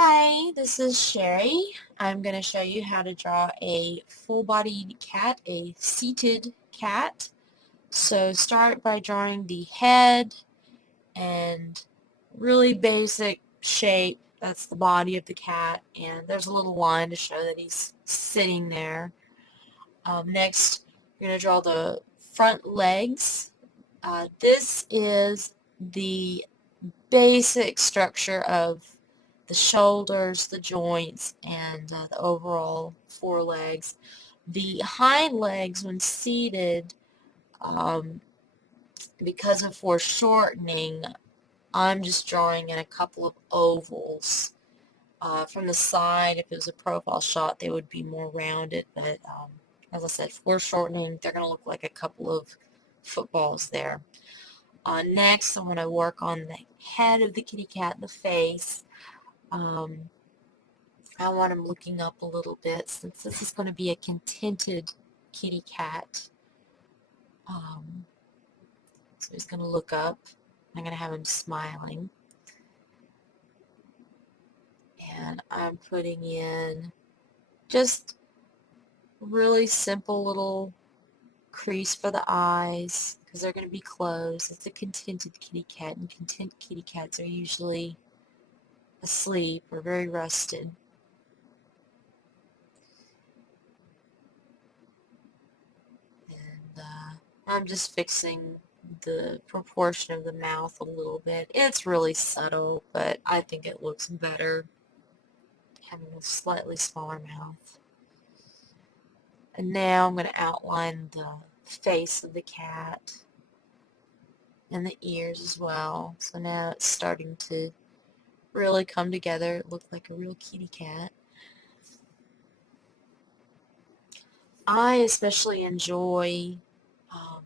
Hi, this is Sherry. I'm going to show you how to draw a full-bodied cat, a seated cat. So start by drawing the head and really basic shape. That's the body of the cat, and there's a little line to show that he's sitting there. Next, you're going to draw the front legs. This is the basic structure of the shoulders, the joints, and the overall forelegs. The hind legs, when seated, um, because of foreshortening, I'm just drawing in a couple of ovals. From the side, if it was a profile shot, they would be more rounded, but as I said, foreshortening, they're going to look like a couple of footballs there. Next, I want to work on the head of the kitty cat, the face. Um, I want him looking up a little bit since this is going to be a contented kitty cat. So he's going to look up. I'm going to have him smiling. And I'm putting in just really simple little crease for the eyes because they're going to be closed. It's a contented kitty cat, and content kitty cats are usually asleep or very rested. And I'm just fixing the proportion of the mouth a little bit. It's really subtle, but I think it looks better having a slightly smaller mouth. And now I'm going to outline the face of the cat and the ears as well. So now it's starting to really come together. It looks like a real kitty cat. I especially enjoy um,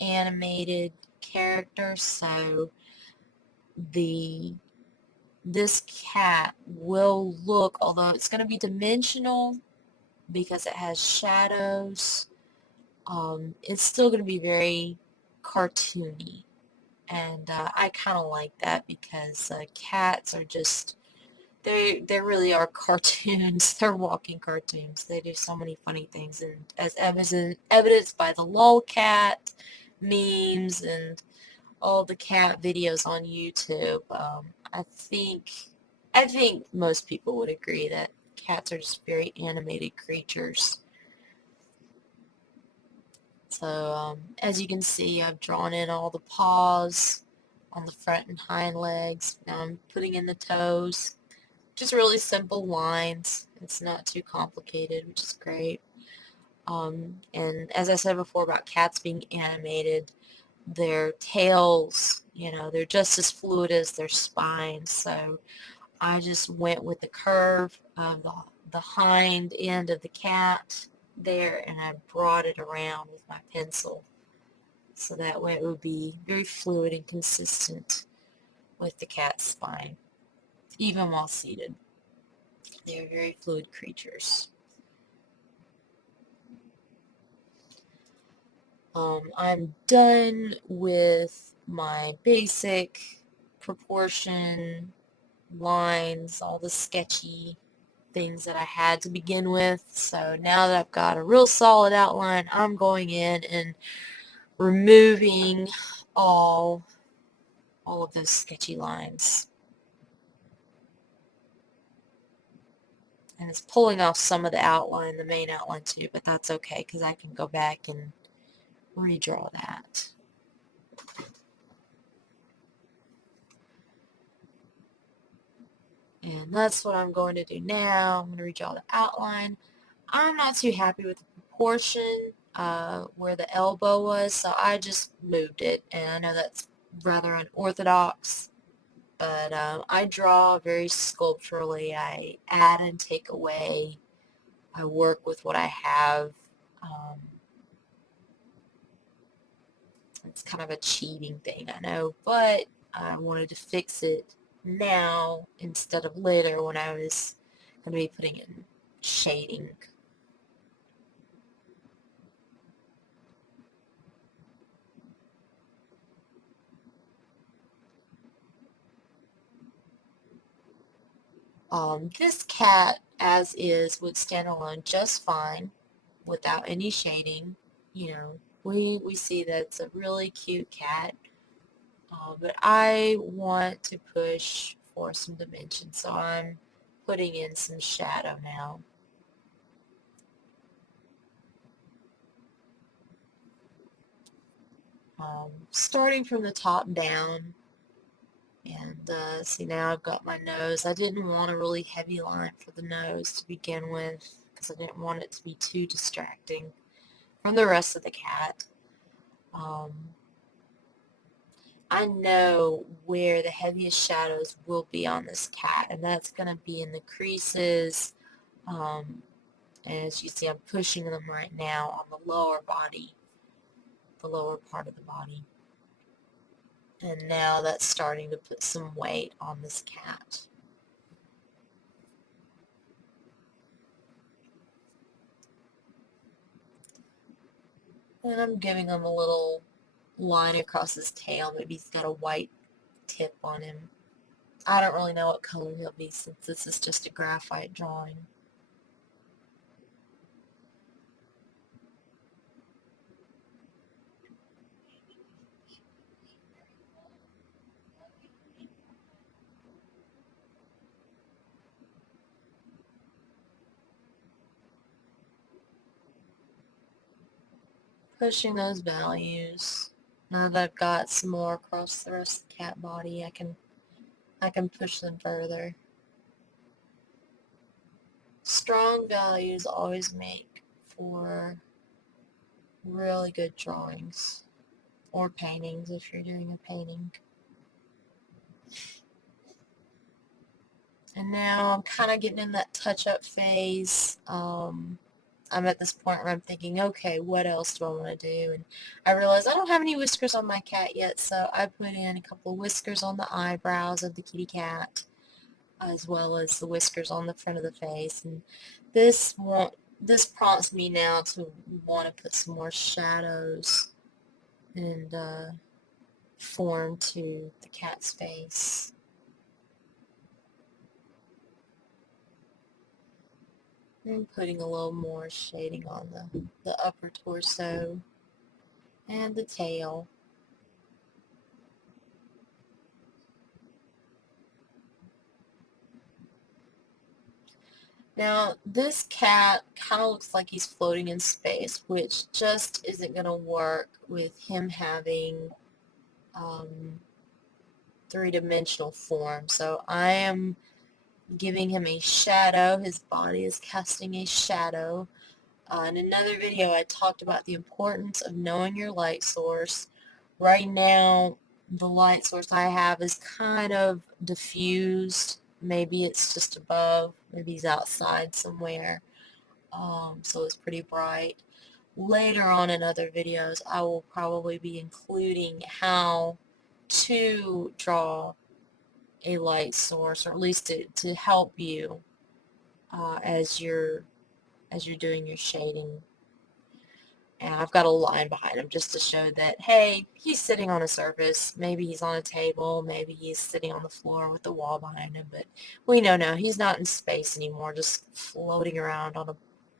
animated characters, so this cat will look, although it's going to be dimensional because it has shadows, it's still going to be very cartoony. And I kind of like that because cats are just, they really are cartoons. They're walking cartoons. They do so many funny things, and as evidenced by the lolcat memes and all the cat videos on YouTube, I think most people would agree that cats are just very animated creatures. So as you can see, I've drawn in all the paws on the front and hind legs. Now I'm putting in the toes. Just really simple lines. It's not too complicated, which is great. And as I said before about cats being animated, their tails, they're just as fluid as their spines. So I just went with the curve of the hind end of the cat there, and I brought it around with my pencil. So that way it would be very fluid and consistent with the cat's spine, even while seated. They're very fluid creatures. I'm done with my basic proportion lines, all the sketchy things that I had to begin with. So now that I've got a real solid outline, I'm going in and removing all of those sketchy lines. And it's pulling off some of the outline, the main outline too, but that's okay because I can go back and redraw that. And that's what I'm going to do now. I'm going to redraw the outline. I'm not too happy with the proportion where the elbow was, so I just moved it. And I know that's rather unorthodox, but I draw very sculpturally. I add and take away. I work with what I have. Um, it's kind of a cheating thing, I know, but I wanted to fix it now instead of later when I was going to be putting in shading. This cat, as is, would stand alone just fine without any shading. You know, we see that it's a really cute cat, but I want to push for some dimension, so I'm putting in some shadow now. Starting from the top down, and see, now I've got my nose. I didn't want a really heavy line for the nose to begin with because I didn't want it to be too distracting from the rest of the cat. Um, I know where the heaviest shadows will be on this cat, and that's going to be in the creases. Um, and as you see, I'm pushing them right now on the lower body, the lower part of the body. And now that's starting to put some weight on this cat. And I'm giving him a little line across his tail. Maybe he's got a white tip on him. I don't really know what color he'll be since this is just a graphite drawing. Pushing those values. Now that I've got some more across the rest of the cat body, I can push them further. Strong values always make for really good drawings or paintings if you're doing a painting. And now I'm kind of getting in that touch-up phase. I'm at this point where I'm thinking, okay, what else do I want to do? And I realized I don't have any whiskers on my cat yet, so I put in a couple of whiskers on the eyebrows of the kitty cat, as well as the whiskers on the front of the face. And this prompts me now to want to put some more shadows and form to the cat's face. And putting a little more shading on the upper torso and the tail. Now, this cat kind of looks like he's floating in space, which just isn't going to work with him having three-dimensional form. So I am giving him a shadow. His body is casting a shadow. In another video, I talked about the importance of knowing your light source. Right now, the light source I have is kind of diffused. Maybe it's just above, maybe he's outside somewhere, so it's pretty bright. Later on in other videos, I will probably be including how to draw a light source, or at least to help you as you're doing your shading. And I've got a line behind him just to show that, hey, he's sitting on a surface. Maybe he's on a table. Maybe he's sitting on the floor with the wall behind him. But we know now he's not in space anymore, just floating around on a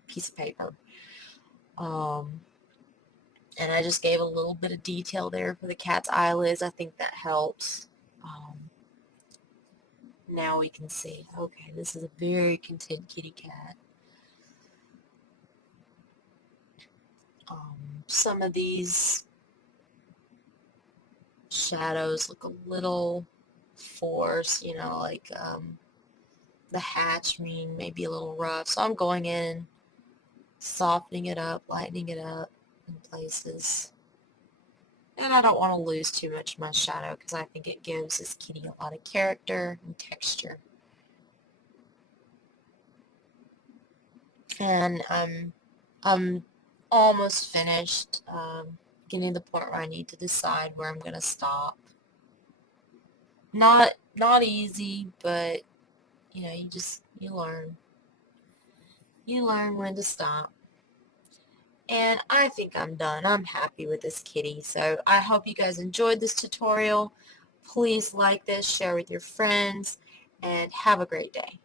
piece of paper. And I just gave a little bit of detail there for the cat's eyelids. I think that helps. Now we can see, okay, this is a very content kitty cat. Some of these shadows look a little forced, you know, like the hatching may be a little rough. So I'm going in, softening it up, lightening it up in places. And I don't want to lose too much of my shadow because I think it gives this kitty a lot of character and texture. And I'm almost finished, getting to the point where I need to decide where I'm going to stop. Not easy, but you know, you learn. You learn when to stop. And I think I'm done. I'm happy with this kitty. So I hope you guys enjoyed this tutorial. Please like this, share with your friends, and have a great day.